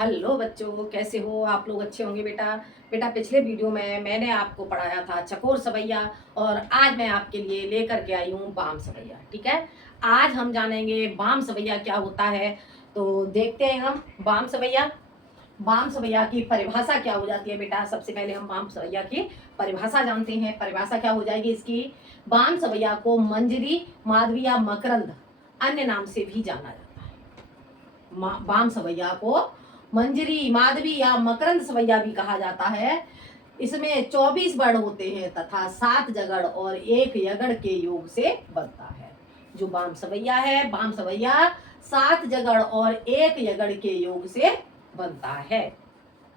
Hello बच्चों, कैसे हो आप लोग? अच्छे होंगे बेटा। बेटा, पिछले वीडियो में मैंने आपको पढ़ाया था चकोर सवैया और आज मैं आपके लिए लेकर के आई हूँ बाम सवैया। ठीक है, आज हम जानेंगे बाम सवैया क्या होता है। तो देखते हैं हम बाम सवैया। बाम सवैया की परिभाषा क्या हो जाती है बेटा? सबसे पहले हम बाम सवैया की परिभाषा जानते हैं। परिभाषा क्या हो जाएगी इसकी? बाम सवैया को मंजरी, माधवी या मकरंद अन्य नाम से भी जाना जाता है। बाम सवैया को मंजरी, माधवी या मकरंद सवैया भी कहा जाता है। इसमें 24 वर्ण होते हैं तथा 7 जगड़ और 1 यगड़ के योग से बनता है। जो बाम सवैया है, बाम सवैया 7 जगड़ और 1 यगड़ के योग से बनता है।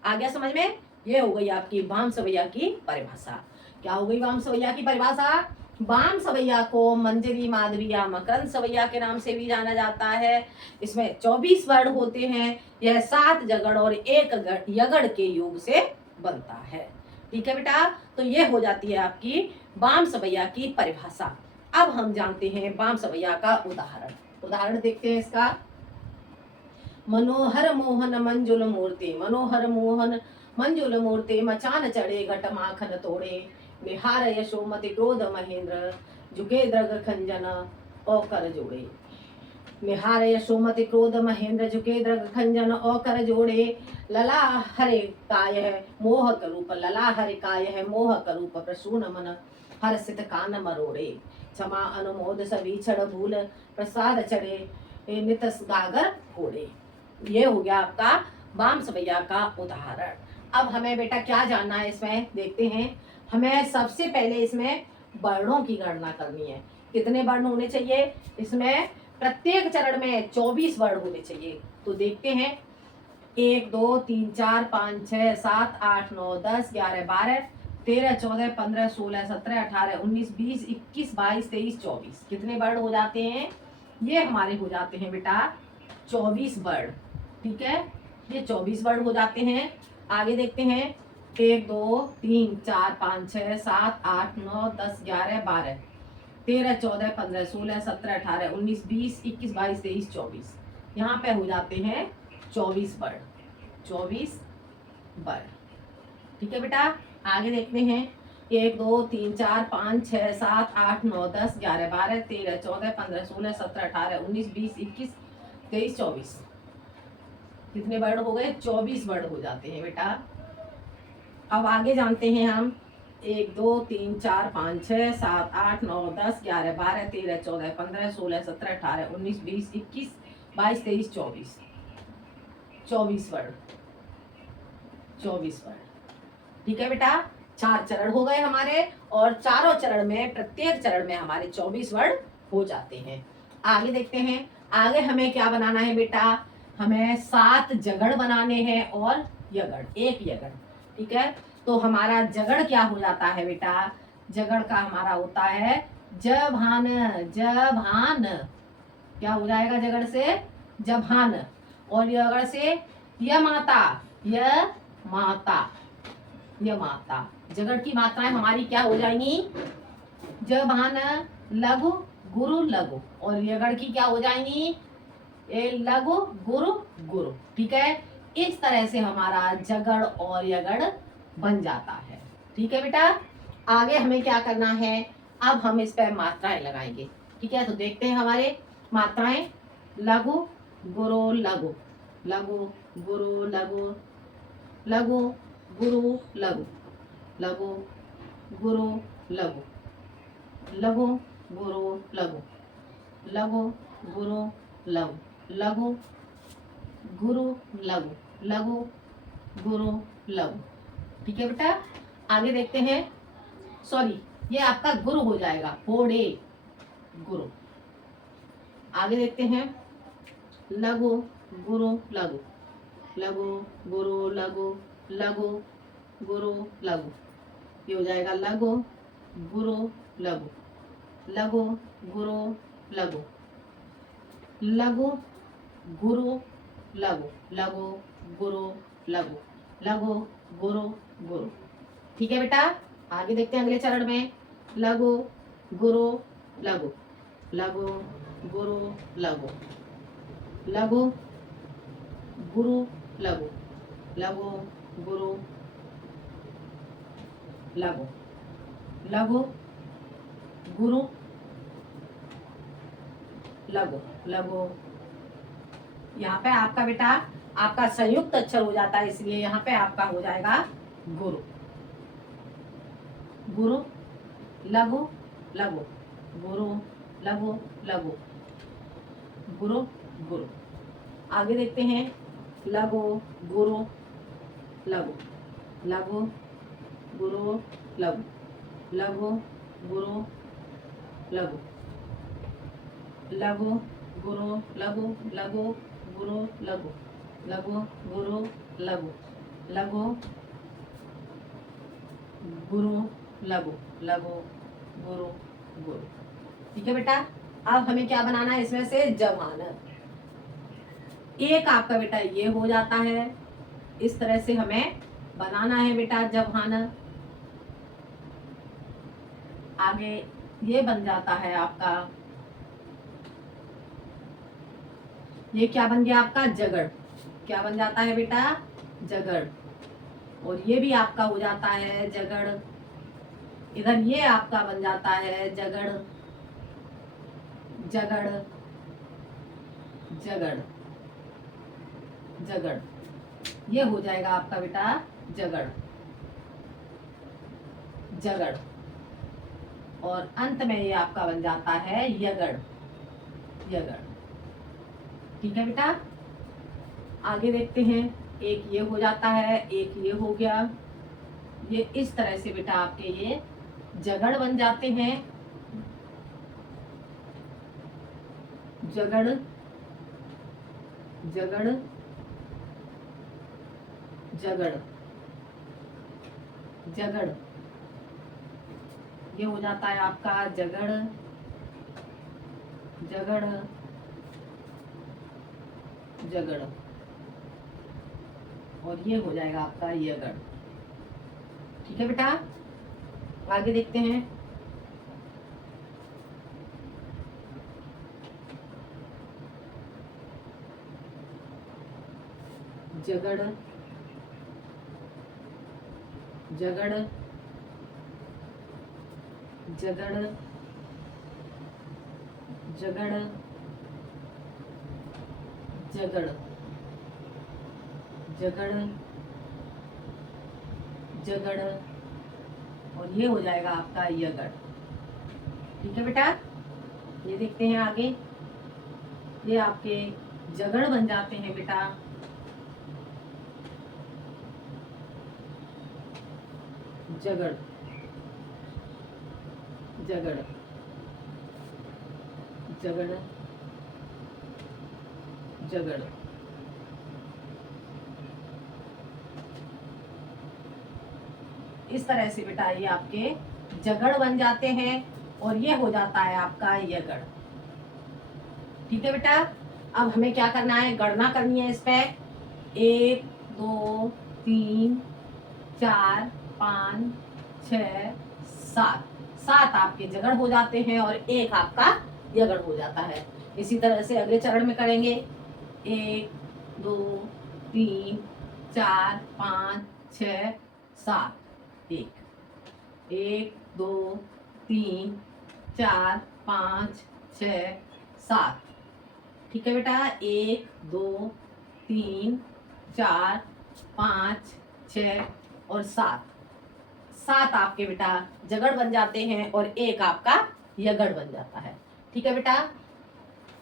आ गया समझ में? ये हो गई आपकी बाम सवैया की परिभाषा। क्या हो गई बाम सवैया की परिभाषा? बाम सवैया को मंजरी, माधवी या मकरंद सवैया के नाम से भी जाना जाता है। इसमें 24 वर्ण होते हैं। यह 7 जगड़ और 1 यगड़ के योग से बनता है। ठीक है बेटा, तो ये हो जाती है आपकी बाम सवैया की परिभाषा। अब हम जानते हैं बाम सवैया का उदाहरण। उदाहरण देखते हैं इसका। मनोहर मोहन मंजुल मूर्ति, मनोहर मोहन मंजुल मूर्ति, मचान चढ़े घट माखन तोड़े, बिहार यशोमति क्रोध महेंद्र, झुके द्रग खंजन और कर जोड़े। निहार यशोमति क्रोध महेंद्र, झुके द्रग खंजन और कर जोड़े। लला हरे काय है मोह करूप, लला हरे काय है मोह करूप, प्रसून मन हर्षित कान मरोड़े। क्षमा अनुमोद सभी छड़ भूल, प्रसाद चढ़े नित गागर फोड़े। ये हो गया आपका बाम सवैया का उदाहरण। अब हमें बेटा क्या जानना है इसमें? देखते हैं। हमें सबसे पहले इसमें वर्णों की गणना करनी है। कितने वर्ण होने चाहिए इसमें? प्रत्येक चरण में 24 वर्ण होने चाहिए। तो देखते हैं। 1 2 3 4 5 6 7 8 9 10 11 12 13 14 15 16 17 18 19 20 21 22 23 24। कितने वर्ण हो जाते हैं? ये हमारे हो जाते हैं बेटा 24 वर्ण। ठीक है, ये 24 वर्ण हो जाते हैं। आगे देखते हैं। 1 2 3 4 5 6 7 8 9 10 11 12 13 14 15 16 17 18 19 20 21 22 23 24। यहाँ पे हो जाते हैं 24 वर्ण। 24 वर्ण। ठीक है बेटा, आगे देखते हैं। 1 2 3 4 5 6 7 8 9 10 11 12 13 14 15 16 17 18 19 20 21 23 24। कितने वर्ण हो गए? 24 वर्ण हो जाते हैं बेटा। अब आगे जानते हैं हम। 1 2 3 4 5 6 7 8 9 10 11 12 13 14 15 16 17 18 19 20 21 22 23 24। 24 वर्ण। 24 वर्ण। ठीक है बेटा, 4 चरण हो गए हमारे और चारों चरण में, प्रत्येक चरण में हमारे 24 वर्ण हो जाते हैं। आगे देखते हैं। आगे हमें क्या बनाना है बेटा? हमें 7 जगड़ बनाने हैं और यगड़, 1 यगड़। ठीक है, तो हमारा जगड़ क्या हो जाता है बेटा? जगड़ का हमारा होता है जभान। जभान क्या हो जाएगा जगड़ से? जभान। और यगड़ से यमाता। यमाता। यमाता। जगड़ की मात्राएं हमारी क्या हो जाएंगी? जभान लघु गुरु लघु। और यगड़ की क्या हो जाएंगी? लघु गुरु गुरु। ठीक है, इस तरह से हमारा जगड़ और यगड़ बन जाता है। ठीक है बेटा, आगे हमें क्या करना है? अब हम इस पर मात्राएं लगाएंगे। ठीक है, तो देखते हैं हमारे मात्राएं। लघु गुरु लघु, लघु गुरु लघु, लघु गुरु लघु, लघु गुरु लघु, लघु गुरु लघु, लघु गुरु लघु, लघु गुरु लघु, लघु गुरु लघु। ठीक है बेटा, आगे देखते हैं। सॉरी, ये आपका गुरु हो जाएगा, होड़े गुरु। आगे देखते हैं। लघु गुरु लघु, लघु गुरु लघु, लघु गुरु लघु। ये हो जाएगा लघु गुरु लघु, लघु गुरु लघु, लघु गुरु लघु, लघु गुरु लघु, लघु गुरु गुरु। ठीक है बेटा, आगे देखते हैं अगले चरण में। लघु गुरु लघु, लघु गुरु लघु, लघु गुरु लघु, लघु गुरु, लघु, लघु गुरु, लघु, लघु। यहाँ पे आपका बेटा आपका संयुक्त अक्षर हो जाता है, इसलिए यहाँ पे आपका हो जाएगा गुरु, गुरु, लघु, लघु, गुरु, लघु, लघु, गुरु, गुरु। आगे देखते हैं लघु, गुरु, लघु, लघु, गुरु, लघु, लघु, गुरु, लघु, लघु, गुरु, लघु, लघु, गुरु, लघु, लघु, गुरु, लघु, लघु, गुरु, लघु, लघु, गुरु, गुरु। ठीक है बेटा, अब हमें क्या बनाना है इसमें से जवान। एक आपका बेटा ये हो जाता है, इस तरह से हमें बनाना है बेटा जवान। आगे ये बन जाता है आपका, ये क्या बन गया आपका जगड़। क्या बन जाता है बेटा जगड़। और ये भी आपका हो जाता है जगड़। इधर ये आपका बन जाता है जगड़, जगड़, जगड़, जगड़। ये हो जाएगा आपका बेटा जगड़, जगड़। और अंत में ये आपका बन जाता है यगड़, यगड़। ठीक है बेटा, आगे देखते हैं। एक ये हो जाता है, एक ये हो गया। ये इस तरह से बेटा आपके ये जगड़ बन जाते हैं, जगड़, जगड़, जगड़, जगड़। ये हो जाता है आपका जगड़, जगड़, जगड़। और ये हो जाएगा आपका यगड़। ठीक है बेटा, आगे देखते हैं। जगड़, जगड़, जगड़, जगड़, जगड़, जगड़, जगड़। और ये हो जाएगा आपका यगड़। ठीक है बेटा, ये देखते हैं आगे। ये आपके जगड़ बन जाते हैं बेटा, जगड़, जगड़, जगड़, जगड़। इस तरह से बेटा ये आपके जगड़ बन जाते हैं और ये हो जाता है आपका यगड़। ठीक है बेटा, अब हमें क्या करना है, गणना करनी है इस पे। 1 2 3 4 5 6 7, 7 आपके जगड़ हो जाते हैं और एक आपका यगड़ हो जाता है। इसी तरह से अगले चरण में करेंगे। 1 2 3 4 5 6 7। 1 2 3 4 5 6 7। ठीक है बेटा, 1 2 3 4 5 6 और 7। 7 आपके बेटा जगड़ बन जाते हैं और एक आपका यगड़ बन जाता है। ठीक है बेटा,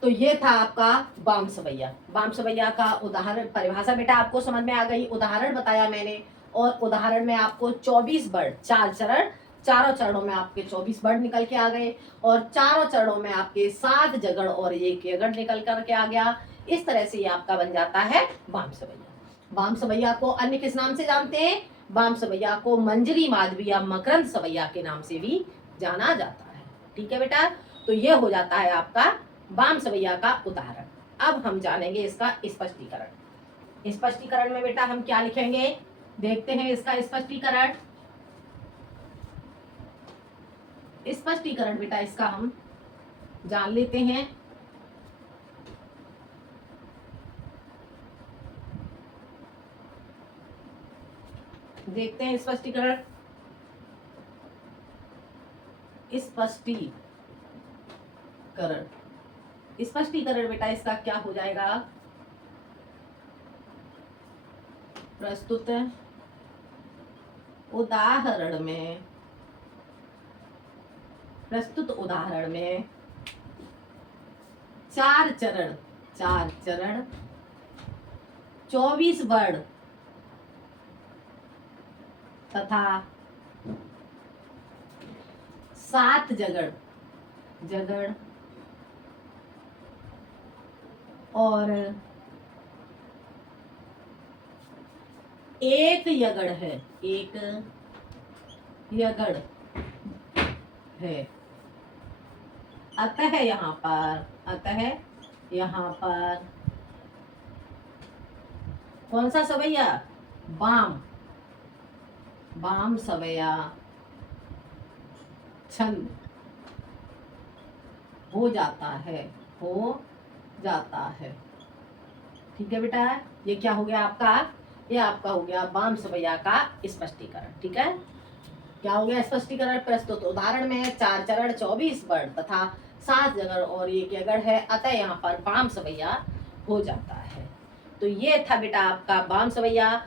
तो ये था आपका बाम सवैया। बाम सवैया का उदाहरण परिभाषा बेटा आपको समझ में आ गई। उदाहरण बताया मैंने और उदाहरण में आपको 24 वर्ड, 4 चरण, चारों चरणों में आपके 24 वर्ड निकल के आ गए और चारों चरणों में आपके 7 जगड़ और एक यगड़ निकल करके आ गया। इस तरह से ये आपका बन जाता है बाम सवैया। बाम सवैया को अन्य किस नाम से जानते हैं? बाम सवैया को मंजरी माधवी या मकरंद सवैया के नाम से भी जाना जाता है। ठीक है बेटा, तो ये हो जाता है आपका बाम सवैया का उदाहरण। अब हम जानेंगे इसका स्पष्टीकरण। स्पष्टीकरण में बेटा हम क्या लिखेंगे, देखते हैं इसका स्पष्टीकरण। स्पष्टीकरण बेटा इसका हम जान लेते हैं। देखते हैं स्पष्टीकरण। स्पष्टीकरण बेटा इसका क्या हो जाएगा? प्रस्तुत उदाहरण में चार चरण 24 वर्ड तथा 7 जगड़ और एक यगड़ है। अतः यहाँ पर कौन सा सवैया? बाम सवैया छंद हो जाता है। ठीक है बेटा, ये क्या हो गया आपका? ये आपका हो गया बाम सवैया का स्पष्टीकरण। ठीक है, क्या हो गया स्पष्टीकरण? प्रस्तुत उदाहरण में 4 चरण 24 वर्ड तथा 7 जगड़ और एक यगड़ है, अतः यहाँ पर बाम सवैया हो जाता है। तो ये था बेटा आपका बाम सवैया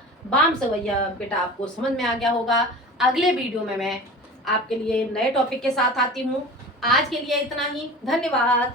बेटा आपको समझ में आ गया होगा। अगले वीडियो में मैं आपके लिए नए टॉपिक के साथ आती हूँ। आज के लिए इतना ही, धन्यवाद।